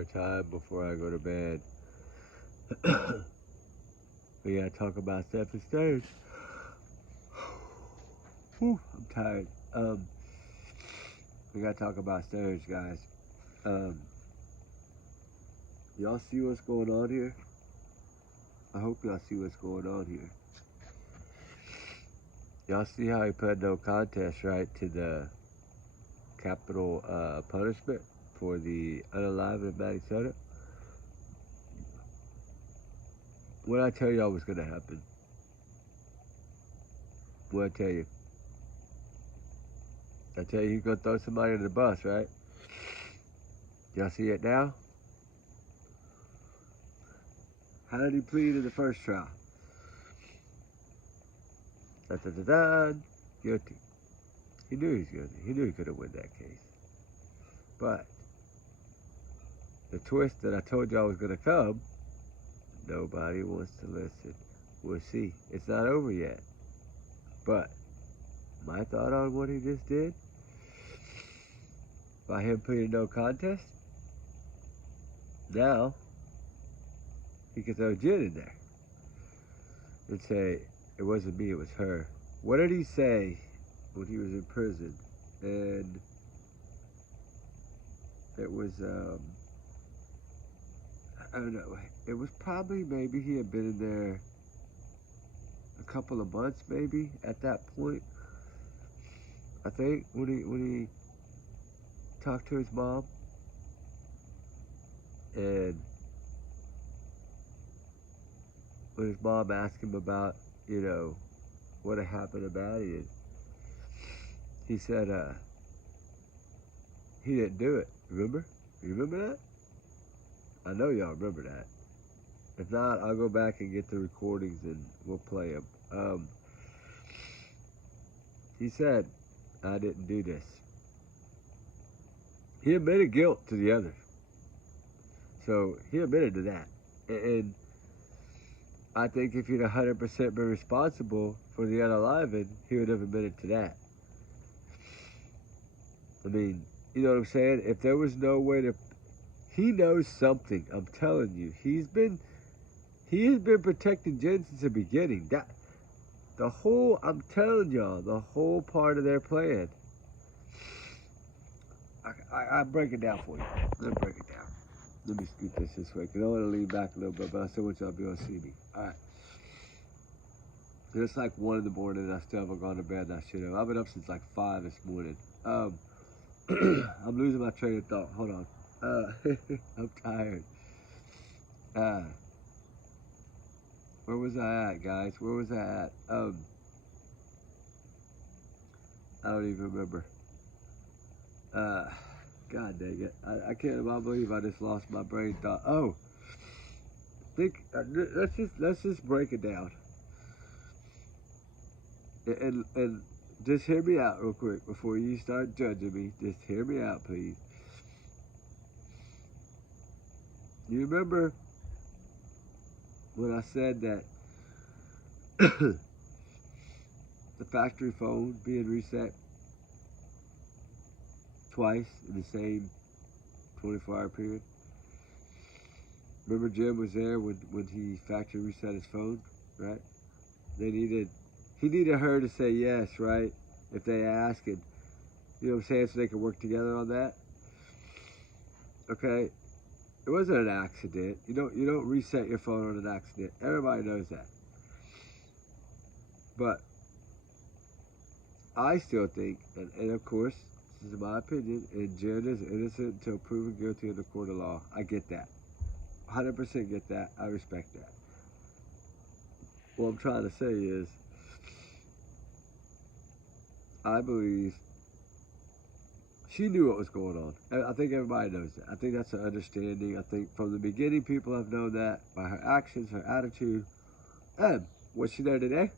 more time before I go to bed. We gotta talk about stepping stairs. Whew, I'm tired. We gotta talk about stairs, guys. Um, y'all see what's going on here? I hope y'all see what's going on here. Y'all see how he put no contest, right, to the capital punishment for the unalive Maddie Soda? What I tell y'all was gonna happen? What I tell you? I tell you he's gonna throw somebody under the bus, right? Y'all see it now? How did he plead in the first trial? Dun. Guilty. He knew he was guilty. He knew he could have won that case. But the twist that I told y'all was gonna come, nobody wants to listen. We'll see. It's not over yet. But my thought on what he just did, by him pleading no contest, now he can throw Jenn in there and say, it wasn't me, it was her. What did he say when he was in prison? And it was, I don't know, it was probably maybe he had been in there a couple of months maybe at that point. I think when he talked to his mom, and when his mom asked him about, you know, what had happened to Maddie, and he said he didn't do it. Remember? You remember that? I know y'all remember that. If not, I'll go back and get the recordings and we'll play them. He said, I didn't do this. He admitted guilt to the others. So he admitted to that. And I think if he'd 100% been responsible for the unaliving, he would have admitted to that. I mean, you know what I'm saying? If there was no way to... He knows something, I'm telling you. He has been protecting Jenn since the beginning. I'm telling y'all, the whole part of their plan. I'll break it down for you. Let me break it down. Let me scoot this way, because I want to lean back a little bit, but I still want y'all to be able to see me. All right. It's like 1 in the morning, and I still haven't gone to bed, and I should have. I've been up since like 5 this morning. I'm losing my train of thought. Hold on. I'm tired. Where was I at, guys? Where was I at? I don't even remember. God dang it. I can't believe I just lost my brain thought. Oh, let's just break it down. And just hear me out real quick before you start judging me. Just hear me out, please. You remember when I said that the factory phone being reset twice in the same 24-hour period? Remember Jenn was there when he factory reset his phone, right? He needed her to say yes, right? If they ask, and you know what I'm saying, so they could work together on that. Okay, it wasn't an accident. You don't reset your phone on an accident. Everybody knows that. But I still think, and of course, this is my opinion, and Jenn is innocent until proven guilty in the court of law. I get that. 100% get that. I respect that. What I'm trying to say is, I believe she knew what was going on. I think everybody knows that. I think that's an understanding. I think from the beginning, people have known that by her actions, her attitude. And was she there today?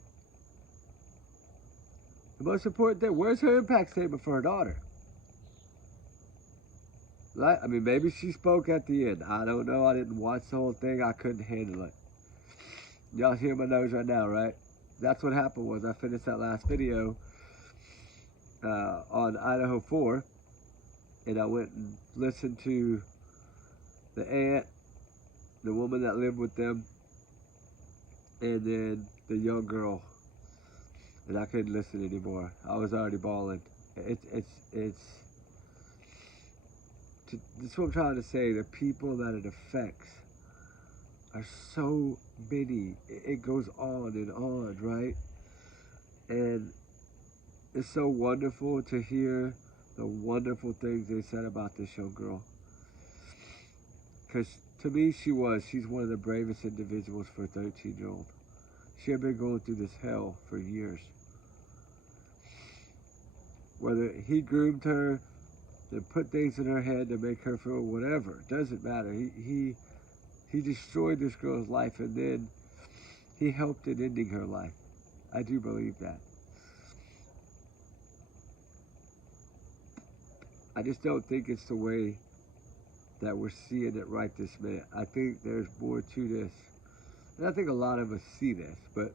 The most important thing, where's her impact statement for her daughter? Right? I mean, maybe she spoke at the end. I don't know. I didn't watch the whole thing. I couldn't handle it. Y'all hear my nose right now, right? That's what happened was I finished that last video on Idaho 4, and I went and listened to the aunt, the woman that lived with them, and then the young girl. And I couldn't listen anymore. I was already bawling. That's what I'm trying to say. The people that it affects are so many. It goes on and on, right? And it's so wonderful to hear the wonderful things they said about this young girl. Because to me, she's one of the bravest individuals for a 13-year-old. She had been going through this hell for years. Whether he groomed her and put things in her head to make her feel whatever, it doesn't matter. He destroyed this girl's life, and then he helped in ending her life. I do believe that. I just don't think it's the way that we're seeing it right this minute. I think there's more to this. And I think a lot of us see this, but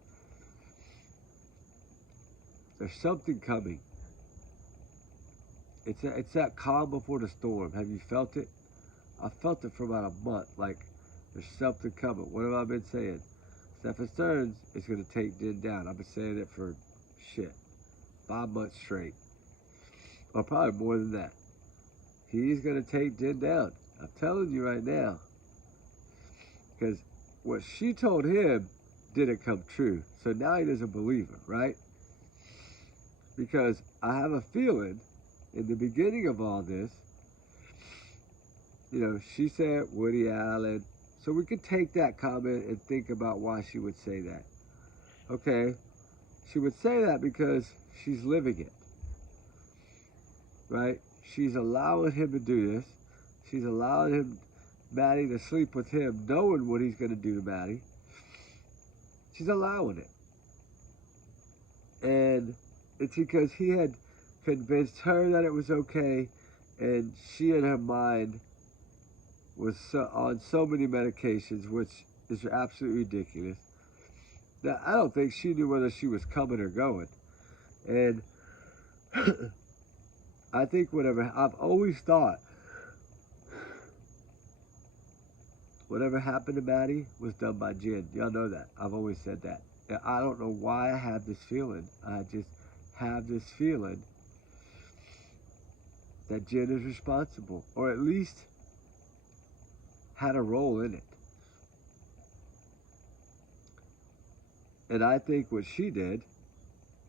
there's something coming. It's that calm before the storm. Have you felt it? I felt it for about a month. Like, there's something coming. What have I been saying? Stephen Stearns is going to take Jenn down. I've been saying it for 5 months straight. Or probably more than that. He's going to take Jenn down. I'm telling you right now. Because what she told him didn't come true. So now he doesn't believe her, right? Because I have a feeling in the beginning of all this, she said Woody Allen. So we could take that comment and think about why she would say that. Okay, she would say that because she's living it, right? She's allowing him to do this. She's allowing Maddie to sleep with him, knowing what he's going to do to Maddie. She's allowing it. And it's because he had convinced her that it was okay, and she in her mind was on so many medications, which is absolutely ridiculous. That I don't think she knew whether she was coming or going. And I think I've always thought whatever happened to Maddie was done by Jenn. Y'all know that. I've always said that. And I don't know why I have this feeling. I just have this feeling that Jenn is responsible, or at least had a role in it. And I think what she did,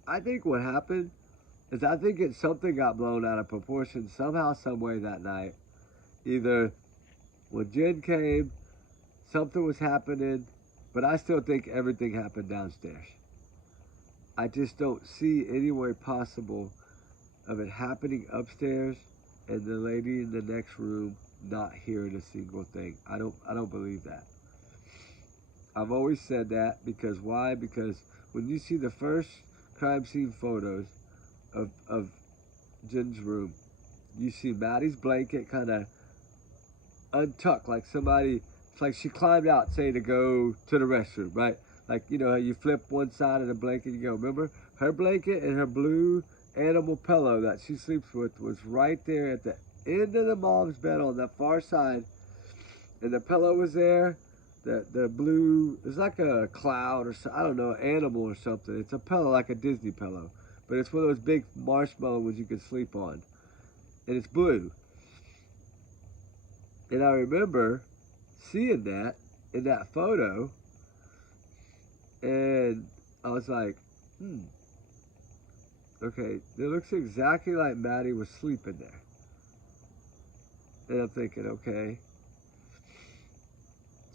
I think what happened is something got blown out of proportion somehow, some way that night. Either when Jenn came, something was happening, but I still think everything happened downstairs. I just don't see any way possible of it happening upstairs and the lady in the next room not hearing a single thing. I don't believe that. I've always said that because why? Because when you see the first crime scene photos of Jenn's room, you see Maddie's blanket kind of untucked, like somebody, it's like she climbed out, say, to go to the restroom, right? Like, you flip one side of the blanket, you go, remember? Her blanket and her blue animal pillow that she sleeps with was right there at the end of the mom's bed on that far side. And the pillow was there. The blue, it's like a cloud or I don't know, animal or something. It's a pillow like a Disney pillow. But it's one of those big marshmallow ones you can sleep on. And it's blue. And I remember seeing that in that photo. And I was like, okay, it looks exactly like Maddie was sleeping there. And I'm thinking, okay,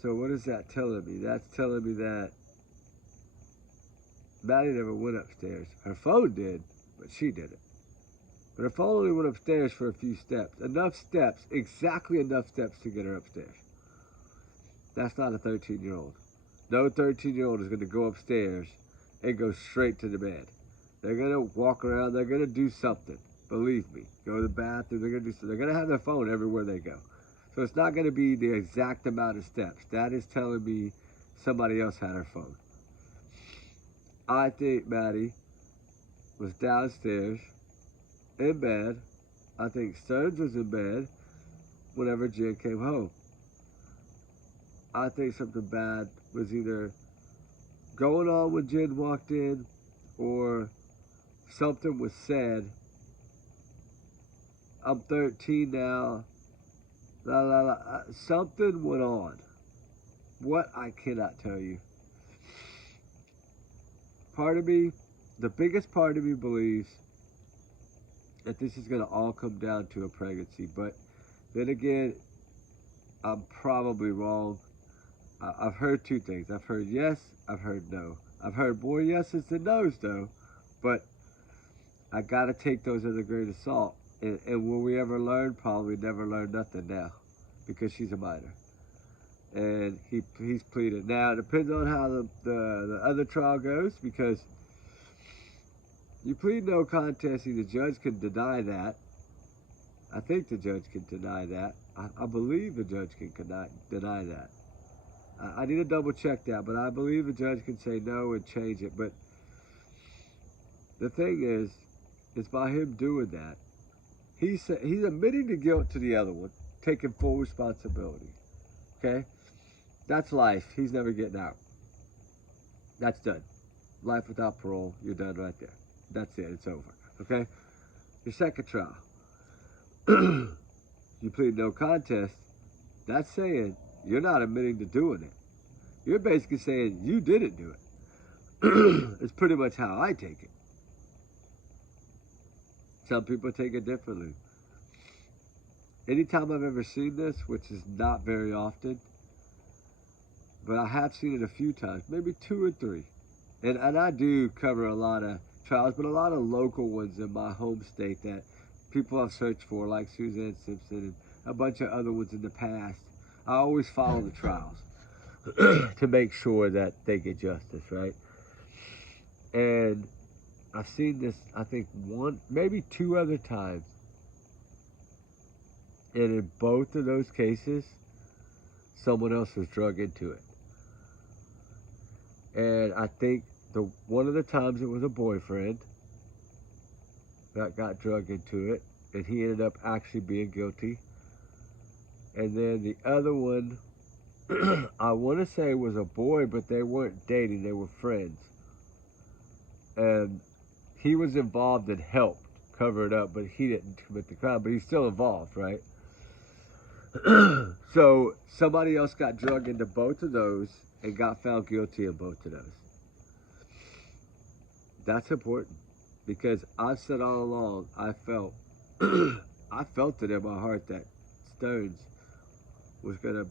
so what is that telling me? That's telling me that Maddie never went upstairs. Her phone did, but she didn't. But her phone only went upstairs for a few steps. Enough steps, exactly enough steps to get her upstairs. That's not a 13-year-old. No 13-year-old is going to go upstairs and go straight to the bed. They're going to walk around. They're going to do something. Believe me. Go to the bathroom. They're going to do something. They're going to have their phone everywhere they go. So it's not going to be the exact amount of steps. That is telling me somebody else had her phone. I think Maddie was downstairs in bed. I think Stearns was in bed whenever Jenn came home. I think something bad was either going on when Jenn walked in, or something was said. I'm 13 now. La la la. Something went on. What, I cannot tell you. Part of me, the biggest part of me believes that this is going to all come down to a pregnancy. But then again, I'm probably wrong. I've heard two things. I've heard yes, I've heard no. I've heard more yeses than no's though. But I got to take those as a grain of salt. And will we ever learn? Probably never learn nothing now, because she's a minor. And he's pleaded. Now, it depends on how the other trial goes, because you plead no contest, the judge can deny that. I think the judge can deny that. I believe the judge can deny that. I need to double check that, but I believe the judge can say no and change it. But the thing is, it's by him doing that. He's admitting the guilt to the other one, taking full responsibility. Okay? That's life. He's never getting out. That's done. Life without parole, you're done right there. That's it. It's over. Okay? Your second trial. You plead no contest. That's saying you're not admitting to doing it. You're basically saying you didn't do it. It's pretty much how I take it. Some people take it differently. Anytime I've ever seen this, which is not very often, but I have seen it a few times, maybe 2 or 3. And I do cover a lot of trials, but a lot of local ones in my home state that people have searched for, like Suzanne Simpson and a bunch of other ones in the past. I always follow the trials to make sure that they get justice, right? And I've seen this, I think, 1, maybe 2 other times. And in both of those cases, someone else was drug into it. And I think one of the times it was a boyfriend that got drug into it, and he ended up actually being guilty. And then the other one, I want to say was a boy, but they weren't dating, they were friends. And he was involved and helped cover it up, but he didn't commit the crime, but he's still involved, right? So somebody else got drugged into both of those and got found guilty in both of those. That's important, because I've said all along, I felt it in my heart that Stones was going to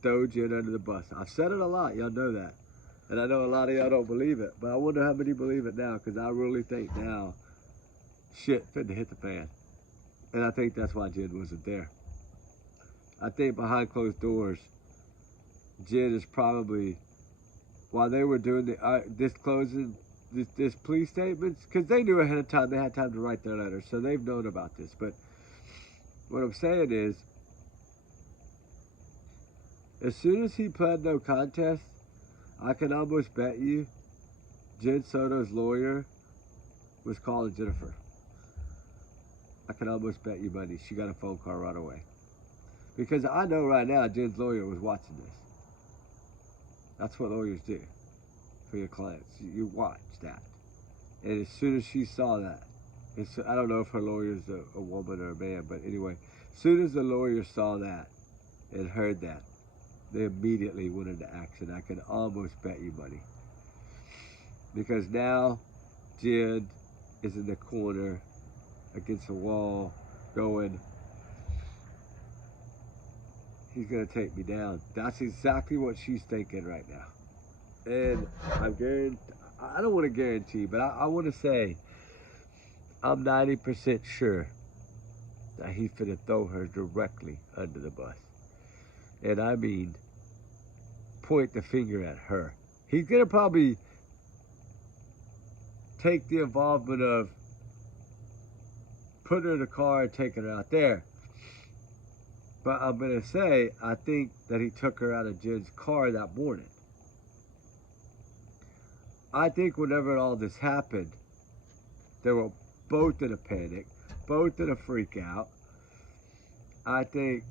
throw Jenn under the bus. I've said it a lot, y'all know that. And I know a lot of y'all don't believe it, but I wonder how many believe it now, because I really think now shit finna hit the fan. And I think that's why Jenn wasn't there. I think behind closed doors, Jenn is probably, while they were doing the disclosing this plea statements, because they knew ahead of time, they had time to write their letters, so they've known about this. But what I'm saying is, as soon as he pled no contest, I can almost bet you Jen Soto's lawyer was calling Jennifer. I can almost bet you money she got a phone call right away. Because I know right now Jen's lawyer was watching this. That's what lawyers do for your clients. You watch that. And as soon as she saw that, I don't know if her lawyer's a woman or a man, but anyway, as soon as the lawyer saw that and heard that, they immediately went into action. I can almost bet you money. Because now Jenn is in the corner against the wall going, he's going to take me down. That's exactly what she's thinking right now. And I don't want to guarantee, but I want to say I'm 90% sure that he's going to throw her directly under the bus. And I mean, point the finger at her. He's going to probably take the involvement of putting her in the car and taking her out there. But I'm going to say, I think that he took her out of Jen's car that morning. I think whenever all this happened, they were both in a panic, both in a freak out. I think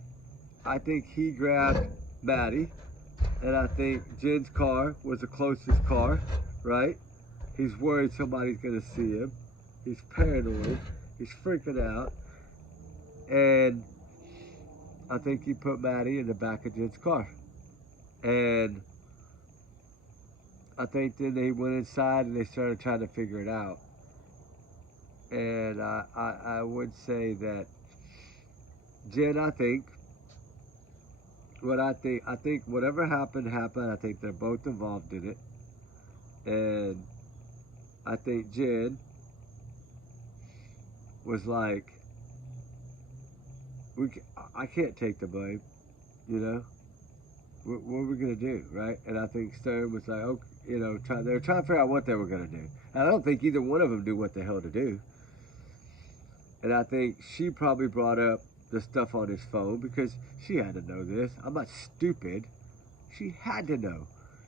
he grabbed Maddie And I think Jenn's car was the closest car, right? He's worried somebody's gonna see him. He's paranoid. He's freaking out. And I think he put Maddie in the back of Jenn's car. And I think then they went inside and they started trying to figure it out. And I would say that Jenn, I think whatever happened, happened. I think they're both involved in it. And I think Jenn was like, I can't take the blame, you know? What are we going to do, right? And I think Stern was like, okay, you know, they were trying to figure out what they were going to do. And I don't think either one of them knew what the hell to do. And I think she probably brought up the stuff on his phone because she had to know this. I'm not stupid. She had to know.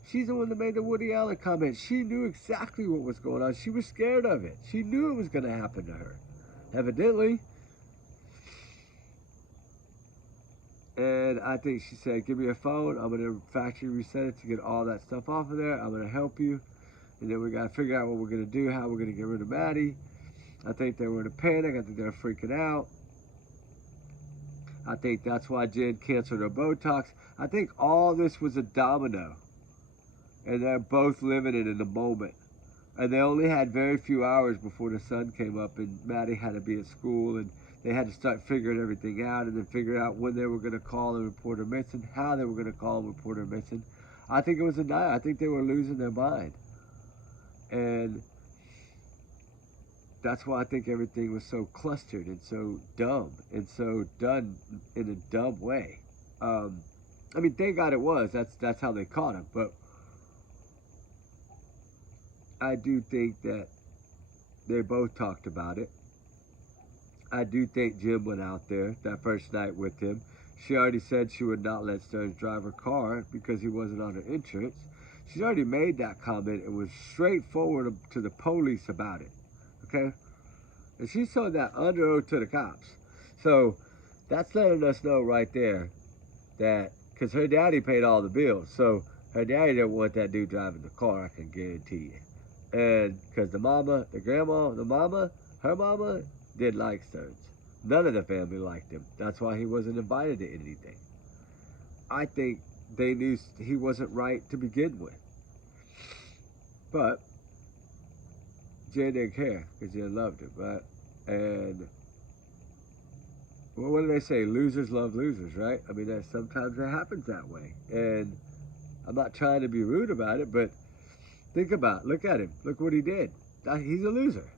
She's the one that made the Woody Allen comment. She knew exactly what was going on. She was scared of it. She knew it was going to happen to her, evidently. And I think she said, give me a phone. I'm going to factory reset it to get all that stuff off of there. I'm going to help you. And then we got to figure out what we're going to do, how we're going to get rid of Maddie. I think they were in a panic. I think they were freaking out. I think that's why Jenn canceled her Botox. I think all this was a domino. And they're both living it in the moment. And they only had very few hours before the sun came up and Maddie had to be at school and they had to start figuring everything out and then figure out when they were going to call and report her missing, how they were going to call and report her missing. I think it was a night. I think they were losing their mind. And that's why I think everything was so clustered and so dumb and so done in a dumb way. I mean, thank God it was. That's how they caught him. But I do think that they both talked about it. I do think Jenn went out there that first night with him. She already said she would not let Stearns drive her car because he wasn't on her insurance. She's already made that comment and was straightforward to the police about it. Okay? And she saw that under oath to the cops. So that's letting us know right there that, because her daddy paid all the bills. So her daddy didn't want that dude driving the car, I can guarantee you. And because the mama, the grandma, the mama, her mama didn't like Stearns. None of the family liked him. That's why he wasn't invited to anything. I think they knew he wasn't right to begin with. But Jenn didn't care because Jenn loved him, right? And well, what do they say? Losers love losers, right? I mean, sometimes it happens that way. And I'm not trying to be rude about it, but think about it. Look at him. Look what he did. He's a loser.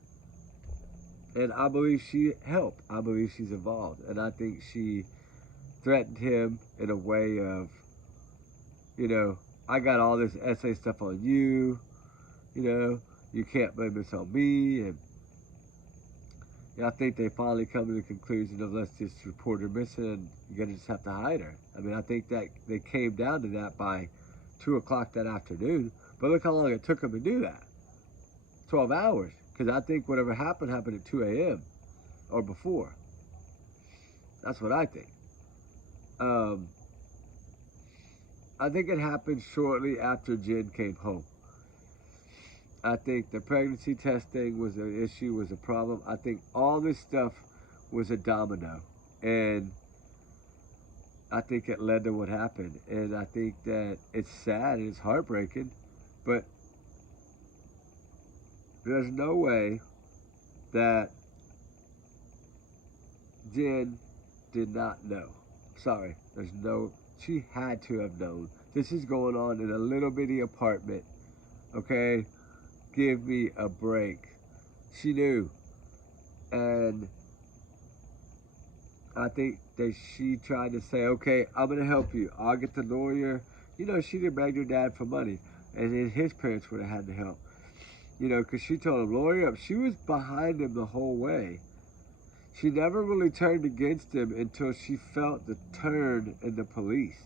And I believe she helped. I believe she's involved. And I think she threatened him in a way of, you know, I got all this essay stuff on you. You know, you can't blame this on me. And I think they finally come to the conclusion of let's just report her missing and you're going to just have to hide her. I mean, I think that they came down to that by 2 o'clock that afternoon. But look how long it took them to do that. 12 hours. Because I think whatever happened at 2 a.m. or before. That's what I think. I think it happened shortly after Jenn came home. I think the pregnancy testing was an issue, was a problem. I think all this stuff was a domino. And I think it led to what happened. And I think that it's sad and it's heartbreaking. But there's no way that Jenn did not know. Sorry, she had to have known. This is going on in a little bitty apartment, okay? Give me a break. She knew. And I think that she tried to say, okay, I'm going to help you. I'll get the lawyer. You know, she didn't beg her dad for money. And then his parents would have had to help. You know, because she told him, lawyer up. She was behind him the whole way. She never really turned against him until she felt the turn in the police.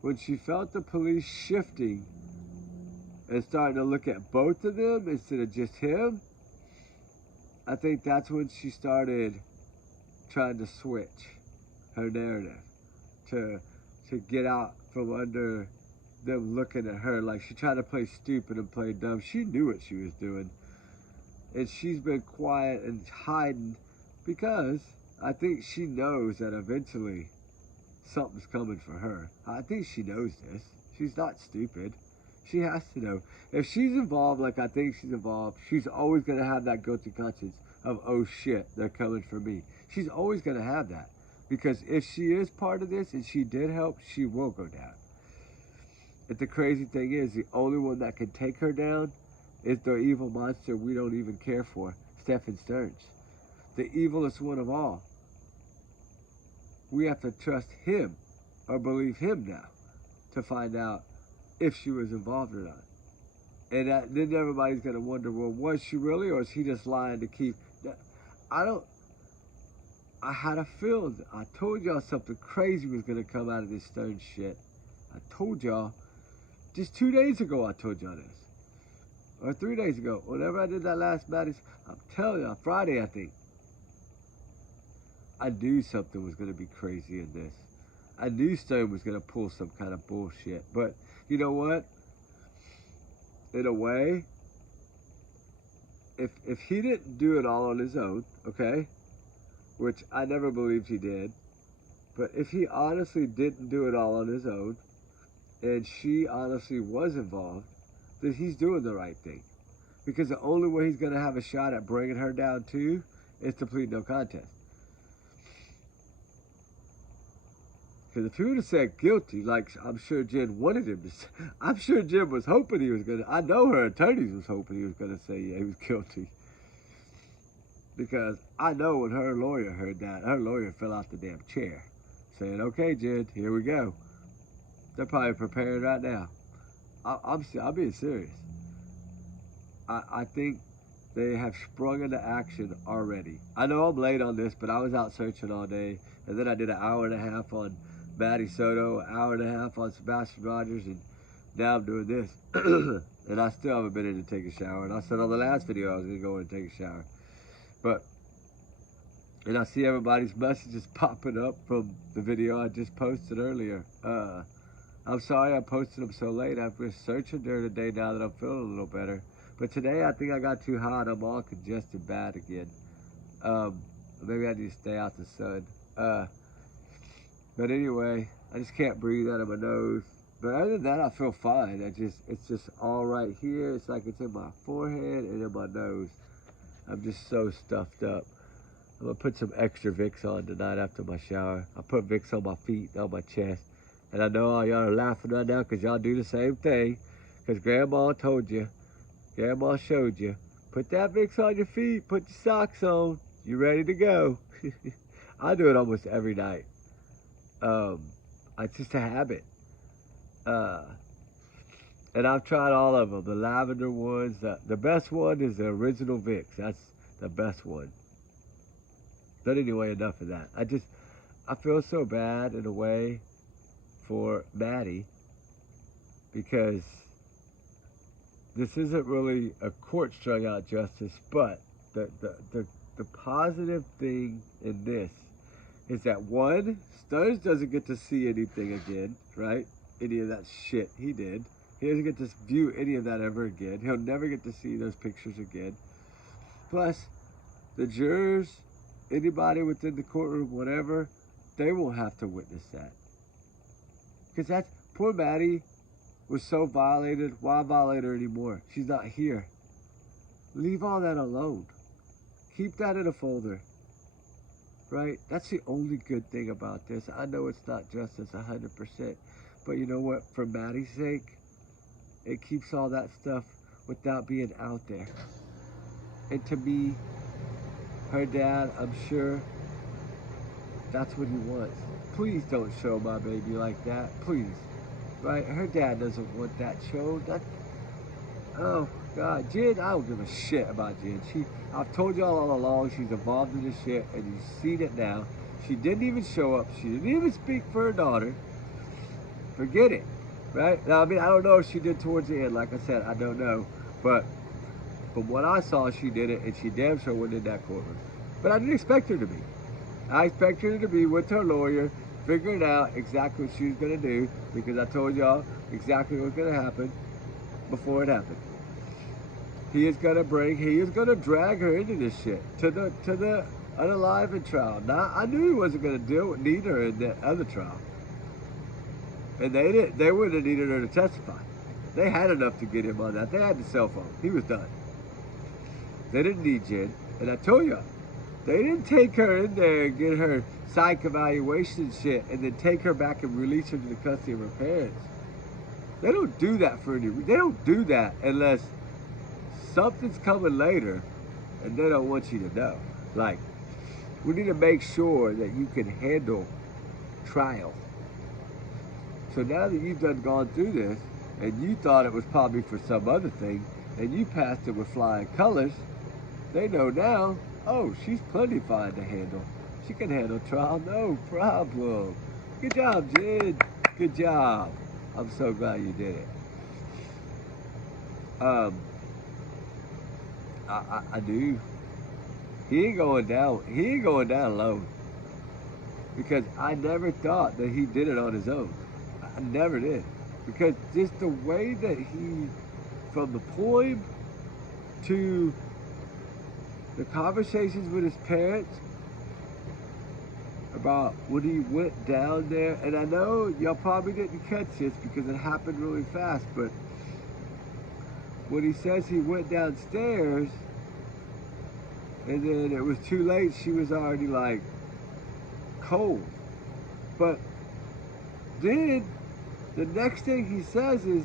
When she felt the police shifting and starting to look at both of them instead of just him, I think that's when she started trying to switch her narrative to get out from under them looking at her like she tried to play stupid and play dumb. She knew what she was doing. And she's been quiet and hiding because I think she knows that eventually something's coming for her. I think she knows this. She's not stupid. She has to know. If she's involved like I think she's involved, she's always going to have that guilty conscience of, oh shit, they're coming for me. She's always going to have that. Because if she is part of this and she did help, she will go down. But the crazy thing is, the only one that can take her down is the evil monster we don't even care for, Stephen Stearns. The evilest one of all. We have to trust him or believe him now to find out if she was involved or not. And then everybody's going to wonder, well, was she really, or is he just lying to keep... I had a feeling. I told y'all something crazy was going to come out of this Stern shit. I told y'all. Just 2 days ago I told y'all this. Or 3 days ago. Whenever I did that last Maddie, I'm telling y'all, Friday I think. I knew something was going to be crazy in this. I knew Stern was going to pull some kind of bullshit. But you know what? In a way, if he didn't do it all on his own, okay? Which I never believed he did. But if he honestly didn't do it all on his own, and she honestly was involved, then he's doing the right thing. Because the only way he's going to have a shot at bringing her down too is to plead no contest. Because if he would have said guilty, like I'm sure Jenn wanted him to say, I'm sure Jenn was hoping he was going to, I know her attorneys was hoping he was going to say, yeah, he was guilty. Because I know when her lawyer heard that, her lawyer fell out the damn chair, saying, okay, Jenn, here we go. They're probably preparing right now. I'm being serious. I think they have sprung into action already. I know I'm late on this, but I was out searching all day, and then I did an hour and a half on Maddie Soto, an hour and a half on Sebastian Rogers, and now I'm doing this. And I still haven't been in to take a shower. And I said on the last video I was going to go in and take a shower. And I see everybody's messages popping up from the video I just posted earlier. I'm sorry I posted them so late. I've been searching during the day now that I'm feeling a little better. But today I think I got too hot. I'm all congested bad again. Maybe I need to stay out the sun. But anyway, I just can't breathe out of my nose. But other than that, I feel fine. It's just all right here. It's like it's in my forehead and in my nose. I'm just so stuffed up. I'm gonna put some extra Vicks on tonight after my shower. I put Vicks on my feet, on my chest. And I know all y'all are laughing right now because y'all do the same thing. Because Grandma told you, Grandma showed you. Put that Vicks on your feet, put your socks on. You ready to go. I do it almost every night. It's just a habit. And I've tried all of them. The lavender ones. The best one is the original Vicks. That's the best one. But anyway, enough of that. I feel so bad in a way for Maddie because this isn't really a court strung out justice, but the positive thing in this is that one, Stearns doesn't get to see anything again, right? Any of that shit he did. He doesn't get to view any of that ever again. He'll never get to see those pictures again. Plus, the jurors, anybody within the courtroom, whatever, they won't have to witness that. Because poor Maddie was so violated. Why violate her anymore? She's not here. Leave all that alone. Keep that in a folder. Right? That's the only good thing about this. I know it's not justice 100%. But you know what? For Maddie's sake, it keeps all that stuff without being out there. And to me, her dad, I'm sure, that's what he wants. Please don't show my baby like that. Please. Right? Her dad doesn't want that shown. Oh, God. Jenn, I don't give a shit about Jenn. I've told y'all all along she's involved in this shit, and you've seen it now. She didn't even show up. She didn't even speak for her daughter. Forget it. Right? Now, I mean, I don't know if she did towards the end. Like I said, I don't know. But from what I saw, she did it, and she damn sure went in that courtroom. But I didn't expect her to be. I expect her to be with her lawyer, figuring out exactly what she was going to do, because I told y'all exactly what was going to happen before it happened. He is going to drag her into this shit, to the unaliving trial. Now, I knew he wasn't going to need her in that other trial. And they wouldn't have needed her to testify. They had enough to get him on that. They had the cell phone. He was done. They didn't need Jenn. And I told you, they didn't take her in there and get her psych evaluation shit and then take her back and release her to the custody of her parents. They don't do that for any reason. They don't do that unless something's coming later and they don't want you to know. Like, we need to make sure that you can handle trial. So now that you've gone through this, and you thought it was probably for some other thing, and you passed it with flying colors, they know now, oh, she's plenty fine to handle. She can handle trial, no problem. Good job, Jenn. Good job. I'm so glad you did it. I do. He ain't going down. He ain't going down alone. Because I never thought that he did it on his own. I never did. Because just the way that he, from the poem to the conversations with his parents about when he went down there, and I know y'all probably didn't catch this because it happened really fast, but when he says he went downstairs and then it was too late, she was already like cold. But then the next thing he says is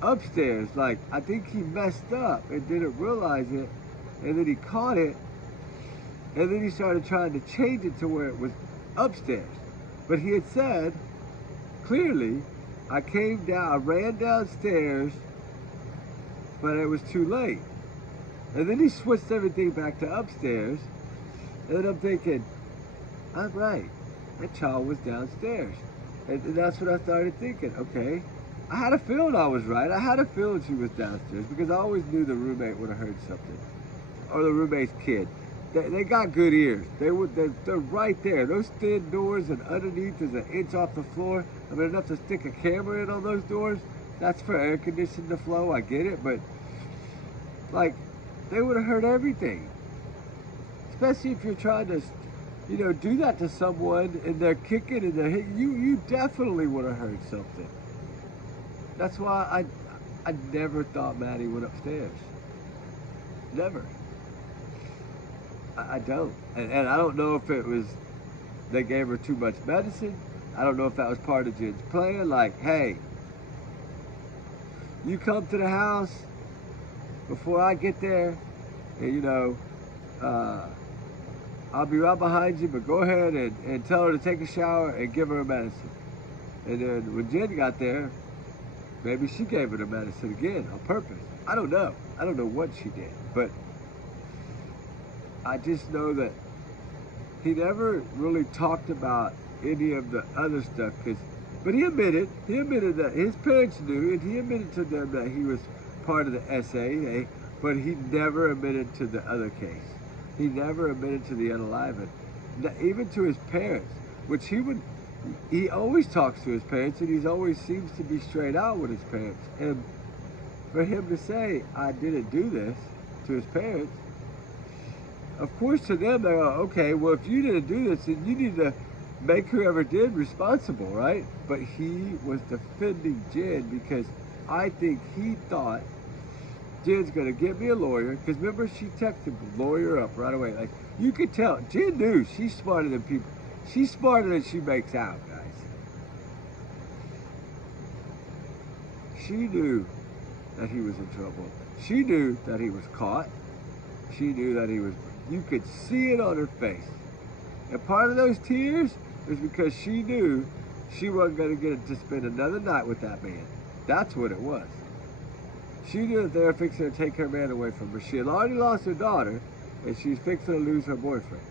upstairs. Like, I think he messed up and didn't realize it, and then he caught it, and then he started trying to change it to where it was upstairs. But he had said clearly, I ran downstairs, but it was too late. And then he switched everything back to upstairs, and then I'm thinking, I'm right, that child was downstairs. And that's what I started thinking. Okay, I had a feeling I was right. I had a feeling she was downstairs because I always knew the roommate would have heard something, or the roommate's kid. They got good ears. They're right there. Those thin doors, and underneath is an inch off the floor. I mean, enough to stick a camera in on those doors. That's for air conditioning to flow. I get it, but like, they would have heard everything. Especially if you're trying to, do that to someone and they're kicking and they're hitting you, definitely would have heard something. That's why I never thought Maddie went upstairs. Never. I don't. And I don't know if it was they gave her too much medicine. I don't know if that was part of Jenn's plan. Like, hey, you come to the house before I get there, and I'll be right behind you, but go ahead and tell her to take a shower and give her medicine. And then when Jenn got there, maybe she gave her the medicine again on purpose. I don't know. I don't know what she did, but I just know that he never really talked about any of the other stuff. But he admitted that his parents knew, and he admitted to them that he was part of the SAA, but he never admitted to the other case. He never admitted to the unaliving, even to his parents, which he always talks to his parents, and he always seems to be straight out with his parents. And for him to say, I didn't do this to his parents, of course to them, they're like, okay, well, if you didn't do this, then you need to make whoever did responsible, right? But he was defending Jenn because I think he thought Jenn's gonna get me a lawyer, because remember, she texted lawyer up right away. Like, you could tell, Jenn knew she's smarter than people. She's smarter than she makes out, guys. She knew that he was in trouble. She knew that he was caught. She knew that he was, you could see it on her face. And part of those tears is because she knew she wasn't gonna get to spend another night with that man. That's what it was. She knew that they were fixing to take her man away from her. She had already lost her daughter, and she's fixing to lose her boyfriend.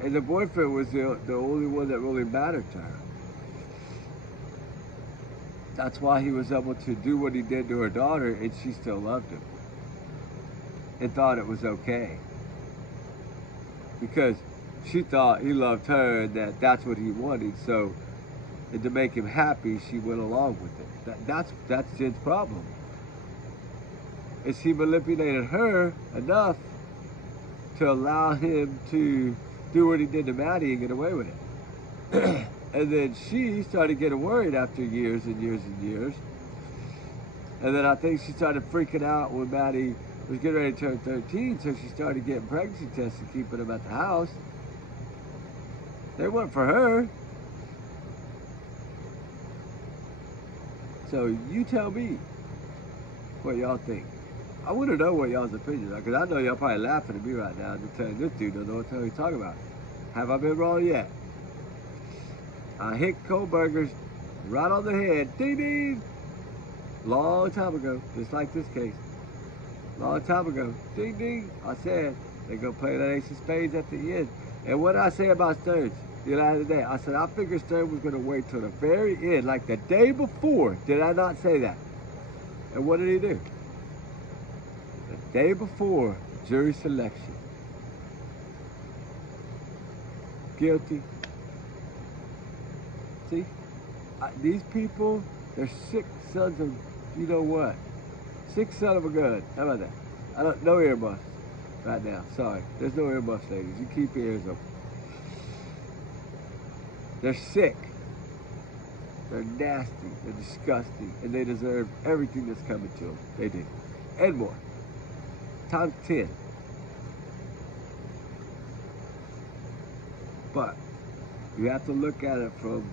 And the boyfriend was the only one that really mattered to her. That's why he was able to do what he did to her daughter, and she still loved him. And thought it was okay. Because she thought he loved her and that that's what he wanted. So, and to make him happy, she went along with it. That's Jen's problem. Is he manipulated her enough to allow him to do what he did to Maddie and get away with it. And then she started getting worried after years and years and years. And then I think she started freaking out when Maddie was getting ready to turn 13, so she started getting pregnancy tests and keeping them at the house. They weren't for her. So you tell me what y'all think. I want to know what y'all's opinion are, because I know y'all probably laughing at me right now and telling this dude don't know what the hell he's talking about. Have I been wrong yet? I hit Kohlberger's right on the head, ding ding, long time ago, just like this case. Long time ago, ding ding, I said they're going to play that ace of spades at the end. And what did I say about Stearns the other day? I said I figured Stearns was going to wait till the very end, like the day before. Did I not say that? And what did he do? The day before jury selection. Guilty. See, these people, they're sick sons of, you know what? Sick son of a gun. How about that? No earmuffs right now. Sorry. There's no earmuffs, ladies. You keep your ears open. They're sick. They're nasty. They're disgusting. And they deserve everything that's coming to them. They do. And more. Times 10. But you have to look at it from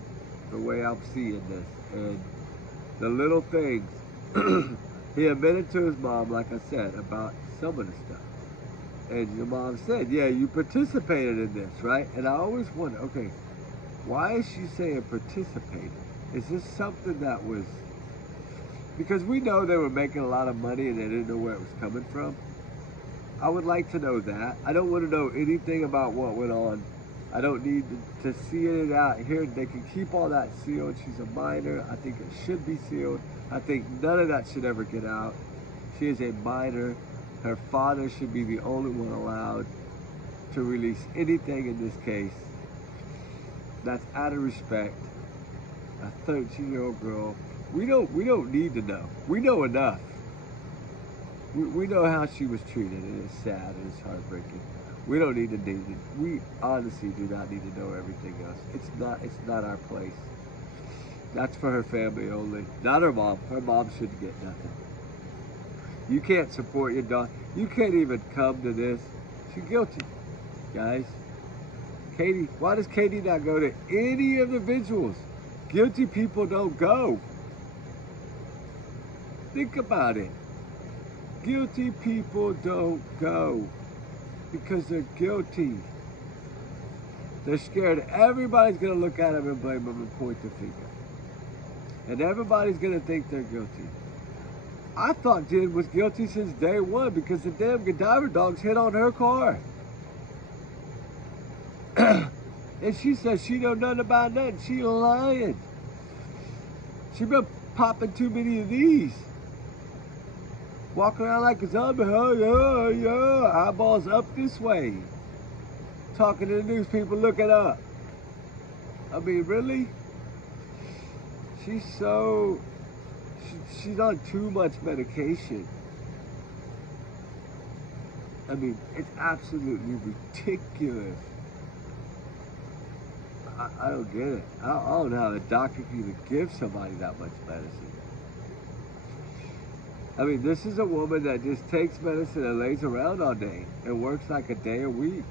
the way I'm seeing this. And the little things. He admitted to his mom, like I said, about some of the stuff. And your mom said, yeah, you participated in this, right? And I always wonder, okay, why is she saying participated? Is this something that was... Because we know they were making a lot of money and they didn't know where it was coming from. I would like to know that. I don't want to know anything about what went on. I don't need to see it out here. They can keep all that sealed. She's a minor. I think it should be sealed. I think none of that should ever get out. She is a minor. Her father should be the only one allowed to release anything in this case. That's out of respect. A 13-year-old girl. We don't need to know. We know enough. We know how she was treated, and it's sad and it's heartbreaking. We don't need to we honestly do not need to know everything else. It's not our place. That's for her family only. Not her mom. Her mom shouldn't get nothing. You can't support your daughter. You can't even come to this. She's guilty, guys. Katie, why does Katie not go to any of the vigils? Guilty people don't go. Think about it. Guilty people don't go because they're guilty. They're scared everybody's going to look at them and blame them and point the finger. And everybody's going to think they're guilty. I thought Jenn was guilty since day one because the damn Godiva dogs hit on her car. And she says she know nothing about nothing. She lying. She been popping too many of these. Walking around like a zombie. Oh, yeah. Eyeballs up this way. Talking to the news people looking up. I mean, really? She's so... She's on too much medication. I mean, it's absolutely ridiculous. I don't get it. I don't know how a doctor can even give somebody that much medicine. I mean, this is a woman that just takes medicine and lays around all day and works like a day a week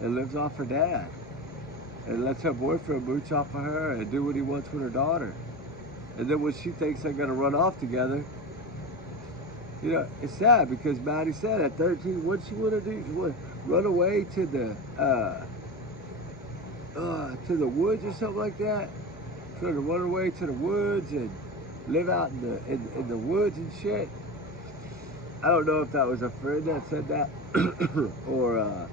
and lives off her dad and lets her boyfriend mooch off of her and do what he wants with her daughter. And then when she thinks they're going to run off together, you know, it's sad because Maddie said at 13, what'd she want to do? She want to run away to the woods or something like that. Trying to run away to the woods and live out in the woods and shit. I don't know if that was a friend that said that or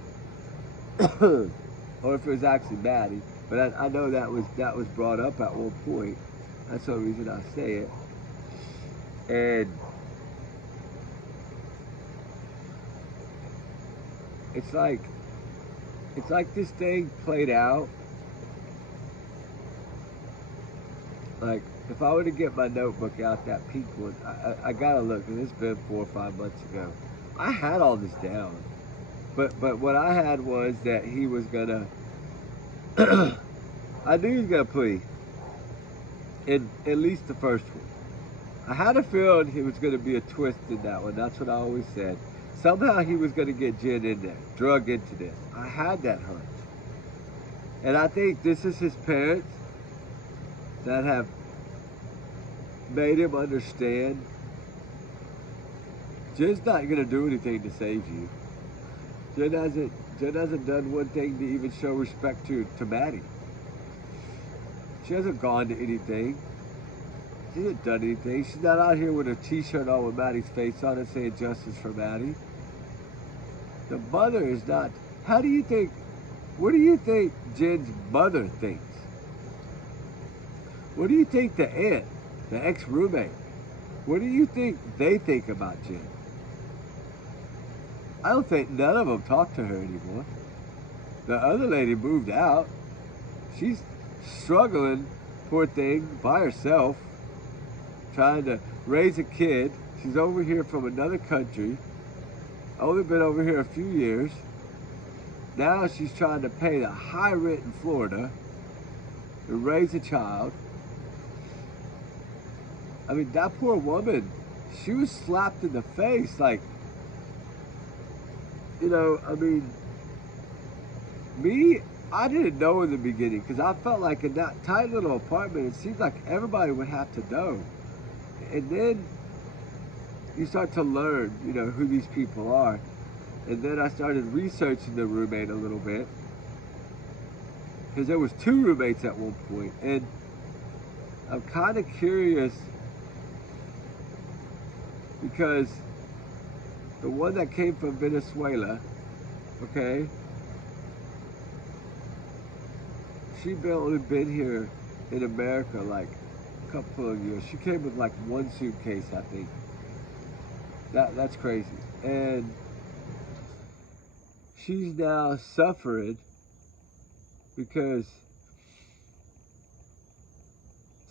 if it was actually Maddie, but I know that was brought up at one point. That's the reason I say it. And it's like it's like this thing played out. Like, if I were to get my notebook out, that pink one, I gotta look, and it's been 4 or 5 months ago. I had all this down. But what I had was that he was gonna, I knew he was gonna plea in at least the first one. I had a feeling he was gonna be a twist in that one. That's what I always said. Somehow he was gonna get Jenn in there, drug into this. I had that hunch. And I think this is his parents that have made him understand Jen's not gonna do anything to save you. Jenn hasn't done one thing to even show respect to Maddie. She hasn't gone to anything. She hasn't done anything. She's not out here with a t-shirt on with Maddie's face on it saying justice for Maddie. The mother is not. What do you think Jenn's mother thinks? What do you think the aunt, the ex-roommate, what do you think they think about Jenn? I don't think none of them talk to her anymore. The other lady moved out. She's struggling, poor thing, by herself, trying to raise a kid. She's over here from another country, only been over here a few years. Now she's trying to pay the high rent in Florida to raise a child. I mean, that poor woman, she was slapped in the face. Like, I mean, I didn't know in the beginning because I felt like in that tight little apartment, it seemed like everybody would have to know. And then you start to learn, who these people are. And then I started researching the roommate a little bit because there was 2 roommates at one point. And I'm kind of curious because the one that came from Venezuela, okay, she'd only been here in America like a couple of years. She came with like 1 suitcase, I think. That's crazy. And she's now suffering because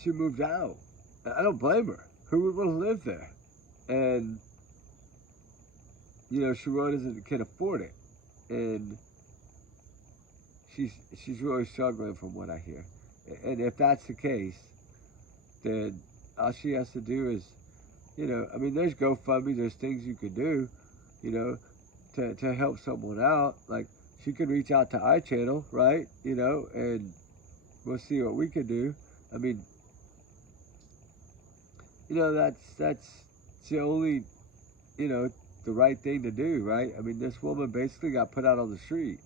she moved out. I don't blame her. Who would want to live there? And she really can't afford it, and she's really struggling from what I hear. And if that's the case, then all she has to do is, I mean, there's GoFundMe, there's things you could do, to help someone out. Like, she could reach out to iChannel, right? And we'll see what we can do. I mean, that's the only, the right thing to do, right? I mean, this woman basically got put out on the street.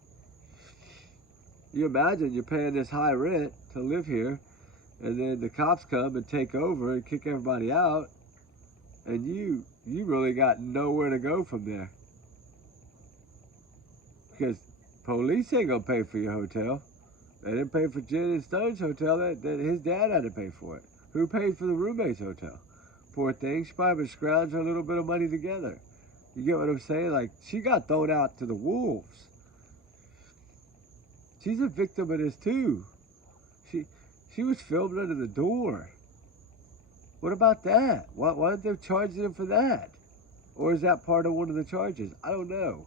You imagine you're paying this high rent to live here, and then the cops come and take over and kick everybody out, and you really got nowhere to go from there. Because police ain't gonna pay for your hotel. They didn't pay for Jenn and Stone's hotel. That his dad had to pay for it. Who paid for the roommate's hotel? Poor thing. She probably scrounged a little bit of money together. You get what I'm saying? Like, she got thrown out to the wolves. She's a victim of this too. She was filmed under the door. What about that? Why aren't they charging him for that? Or is that part of one of the charges? I don't know.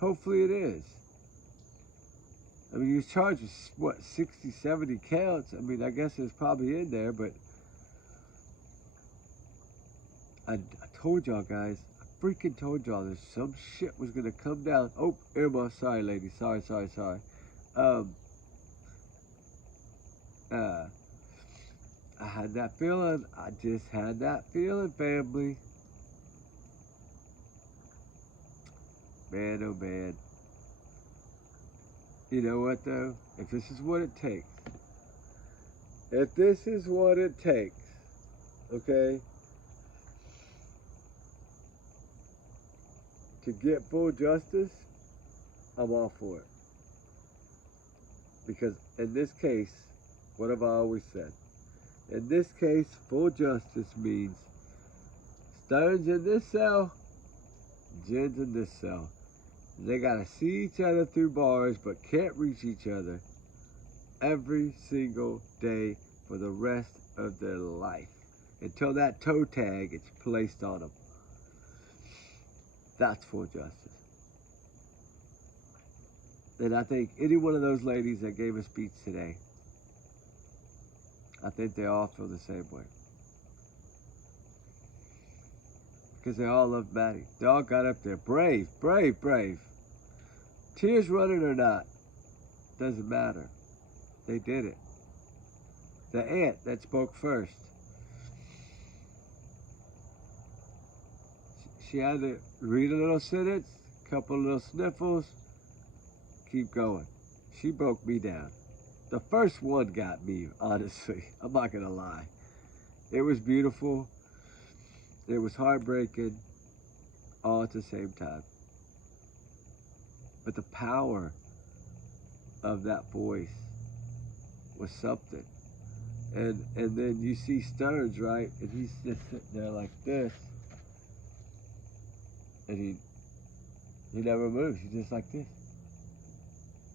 Hopefully it is. I mean, he was charged with, what, 60, 70 counts? I mean, I guess it's probably in there, but I told y'all guys, I freaking told y'all there's some shit was going to come down. Oh, Irma, sorry, lady. Sorry. I had that feeling. I just had that feeling, family. Man, oh man. You know what, though? If this is what it takes, okay, to get full justice, I'm all for it. Because in this case, what have I always said? In this case, full justice means Stone's in this cell, Jenn's in this cell. They gotta see each other through bars, but can't reach each other every single day for the rest of their life until that toe tag is placed on them. That's full justice. And I think any one of those ladies that gave a speech today, I think they all feel the same way. Because they all love Maddie. They all got up there. Brave, brave, brave. Tears running or not, doesn't matter. They did it. The aunt that spoke first, she had to read a little sentence, couple little sniffles, keep going. She broke me down. The first one got me, honestly. I'm not gonna lie. It was beautiful. It was heartbreaking, all at the same time. But the power of that voice was something. And then you see Stearns, right? And he's just sitting there like this. And he never moves. He's just like this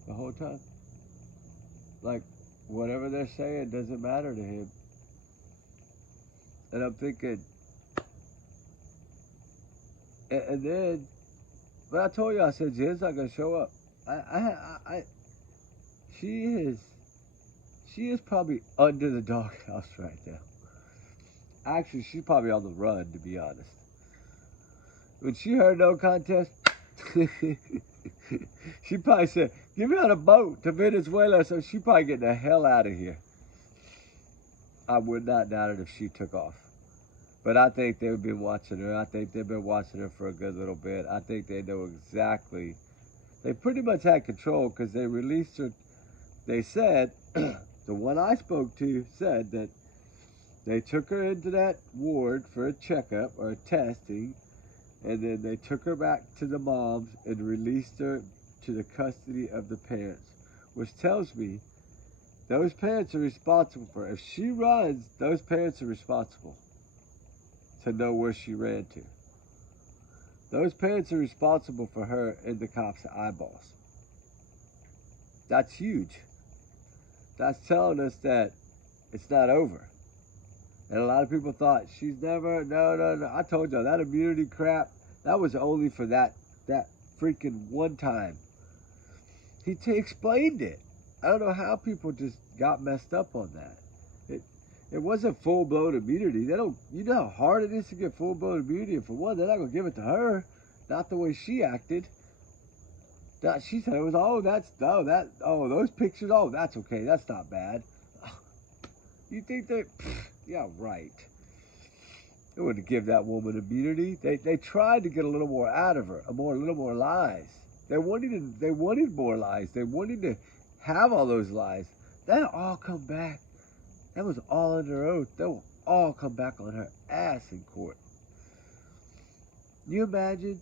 the whole time. Like, whatever they're saying doesn't matter to him. And I'm thinking, and then, but I told you, I said, Jenn's not gonna show up. She is probably under the doghouse right now. Actually, she's probably on the run, to be honest. When she heard no contest, she probably said, "Give me on a boat to Venezuela," so she probably getting the hell out of here. I would not doubt it if she took off. But I think they've been watching her. I think they've been watching her for a good little bit. I think they know exactly. They pretty much had control because they released her. They said, the one I spoke to said that they took her into that ward for a checkup or a testing, and then they took her back to the moms and released her to the custody of the parents, which tells me those parents are responsible for her. If she runs, those parents are responsible to know where she ran to. Those parents are responsible for her in the cops' eyeballs. That's huge. That's telling us that it's not over. And a lot of people thought she's never, no. I told y'all that immunity crap, that was only for that freaking one time. He explained it. I don't know how people just got messed up on that. It wasn't full-blown immunity. They don't. You know how hard it is to get full-blown immunity. And for one, they're not gonna give it to her. Not the way she acted. She said it was. Those pictures. Oh, that's okay. That's not bad. You think they? Yeah, right. They wouldn't give that woman immunity. They tried to get a little more out of her. A little more lies. They wanted more lies. They wanted to have all those lies. That'll all come back. That was all under oath. That will all come back on her ass in court. You imagine?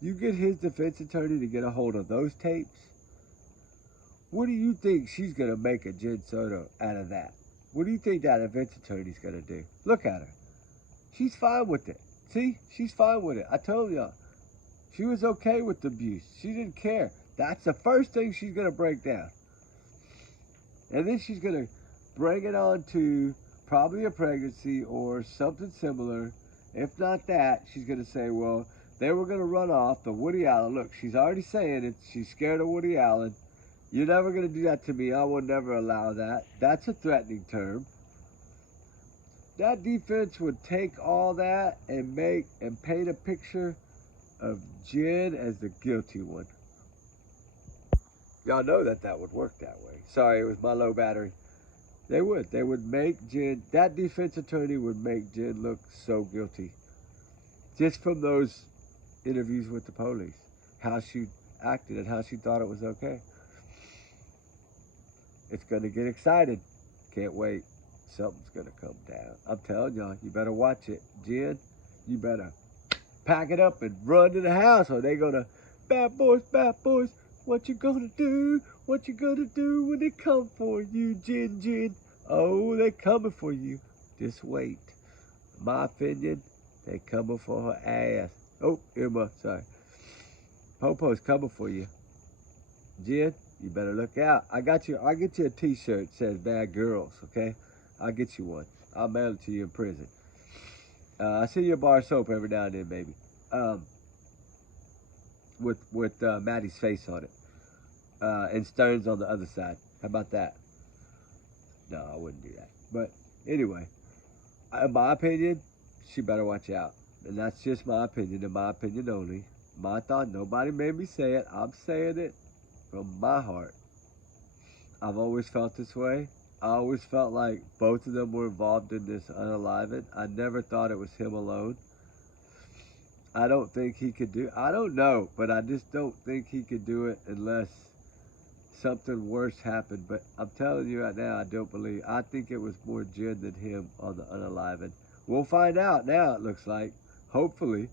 You get his defense attorney to get a hold of those tapes? What do you think she's going to make a Jenn Soto out of that? What do you think that defense attorney's going to do? Look at her. She's fine with it. See? She's fine with it. I told y'all. She was okay with the abuse. She didn't care. That's the first thing she's going to break down. And then she's going to bring it on to probably a pregnancy or something similar. If not that, she's going to say, well, they were going to run off the Woody Allen. Look, she's already saying it. She's scared of Woody Allen. You're never going to do that to me. I will never allow that. That's a threatening term. That defense would take all that and paint a picture of Jenn as the guilty one. Y'all know that would work that way. Sorry, it was my low battery. They would make Jenn, that defense attorney would make Jenn look so guilty. Just from those interviews with the police, how she acted and how she thought it was okay. It's going to get excited. Can't wait. Something's going to come down. I'm telling y'all, you better watch it. Jenn, you better pack it up and run to the house or they going to, bad boys, what you going to do? What you going to do when they come for you, Jenn? Oh, they coming for you. Just wait. My opinion, they coming for her ass. Oh, Irma, sorry. Popo's coming for you. Jen, you better look out. I'll get you a t-shirt that says bad girls, okay? I'll get you one. I'll mail it to you in prison. I see you a bar of soap every now and then, baby. With Maddie's face on it. And Stern's on the other side. How about that? No, I wouldn't do that. But anyway, in my opinion, she better watch out. And that's just my opinion, and my opinion only. My thought, nobody made me say it. I'm saying it from my heart. I've always felt this way. I always felt like both of them were involved in this unaliving. I never thought it was him alone. I don't think he could do, I don't know, but I just don't think he could do it unless something worse happened. But I'm telling you right now, I don't believe. I think it was more Jenn than him on the unaliving. We'll find out now, it looks like. Hopefully.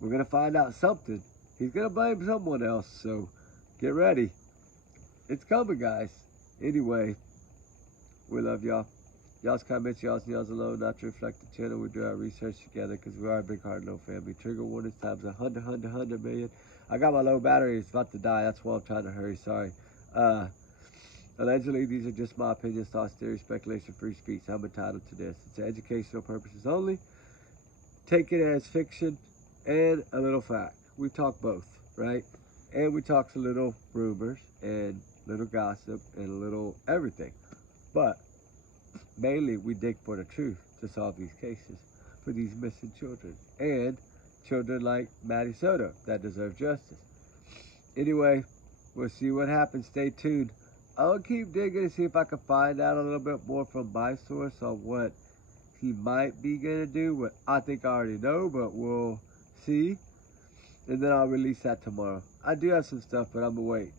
We're going to find out something. He's going to blame someone else, so get ready. It's coming, guys. Anyway, we love y'all. Y'all's comments, y'all's alone, not to reflect the channel. We do our research together because we are a big heart, no family. Trigger warnings times 100 million. I got my low battery. It's about to die. That's why I'm trying to hurry. Sorry. Allegedly, these are just my opinions, thoughts, theories, speculation, free speech. I'm entitled to this. It's educational purposes only. Take it as fiction and a little fact. We talk both, right? And we talk a little rumors and little gossip and a little everything. But mainly, we dig for the truth to solve these cases for these missing children and children like Maddie Soto that deserve justice. Anyway, we'll see what happens. Stay tuned. I'll keep digging and see if I can find out a little bit more from my source on what he might be going to do. What I think I already know, but we'll see. And then I'll release that tomorrow. I do have some stuff, but I'm going to wait.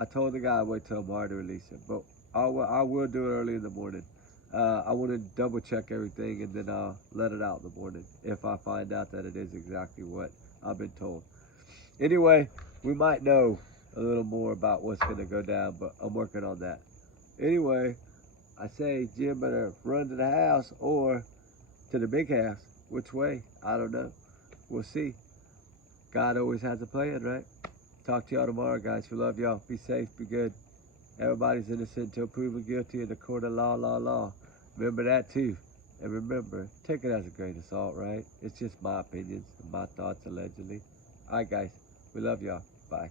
I told the guy I'd wait till tomorrow to release it, but I will do it early in the morning. I want to double check everything and then I'll let it out in the morning if I find out that it is exactly what I've been told. Anyway, we might know a little more about what's going to go down, but I'm working on that. Anyway, I say Jim better run to the house or to the big house. Which way? I don't know. We'll see. God always has a plan, right? Talk to y'all tomorrow, guys. We love y'all. Be safe. Be good. Everybody's innocent until proven guilty in the court of law. Remember that too. And remember, take it as a grain of salt, right? It's just my opinions and my thoughts, allegedly. All right, guys. We love y'all. Bye.